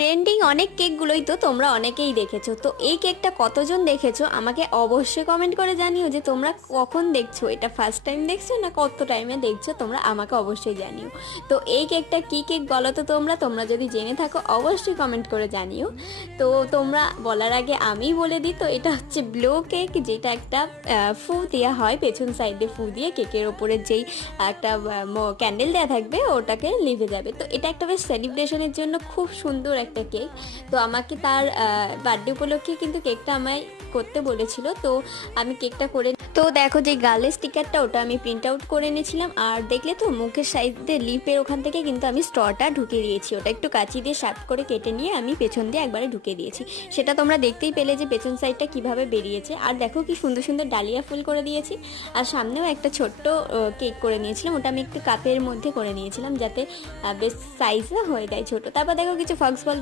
Trending অনেক কেকগুলোই তো তোমরা অনেকেই দেখেছো, তো এই কেকটা কতজন দেখেছো আমাকে অবশ্যই কমেন্ট করে জানিও যে তোমরা কখন দেখছো, এটা ফার্স্ট টাইম দেখছো না কত টাইমে দেখছো, তোমরা আমাকে অবশ্যই জানিও। তো এই কেকটা কি কেক বলো তো তোমরা, তোমরা যদি জেনে থাকো অবশ্যই কমেন্ট করে জানিও। তো তোমরা বলার আগে আমিই বলে দিই, তো এটা হচ্ছে ব্লো কেক, যেটা একটা ফু দেওয়া হয় পেছন সাইডে, ফু দিয়ে কেকের ওপরে যেই একটা ক্যান্ডেল দেওয়া থাকবে ওটাকে লিভে যাবে। তো এটা একটা বেশ সেলিব্রেশনের জন্য খুব সুন্দর একটা কেক। তো আমাকে তার বার্থডে উপলক্ষে কিন্তু কেকটা আমায় করতে বলেছিল, তো আমি কেকটা করে, তো দেখো যে গালের স্টিকারটা ওটা আমি প্রিন্ট আউট করে নিয়েছিলাম। আর দেখলে তো মুখের সাইডে লিপের ওখান থেকে কিন্তু আমি স্ট্রটা ঢুকিয়ে দিয়েছি, ওটা একটু কাঁচি দিয়ে শার্প করে কেটে নিয়ে আমি পেছন দিয়ে একবারে ঢুকিয়ে দিয়েছি। সেটা তোমরা দেখতেই পেলে যে পেছন সাইডটা কিভাবে বেরিয়েছে। আর দেখো কি সুন্দর সুন্দর ডালিয়া ফুল করে দিয়েছি। আর সামনেও একটা ছোট্ট কেক করে নিয়েছিলাম, ওটা আমি একটু কাপের মধ্যে করে নিয়েছিলাম যাতে বেশ সাইজে হয়ে যায় ছোট। তারপর দেখো কিছু ফক্স বল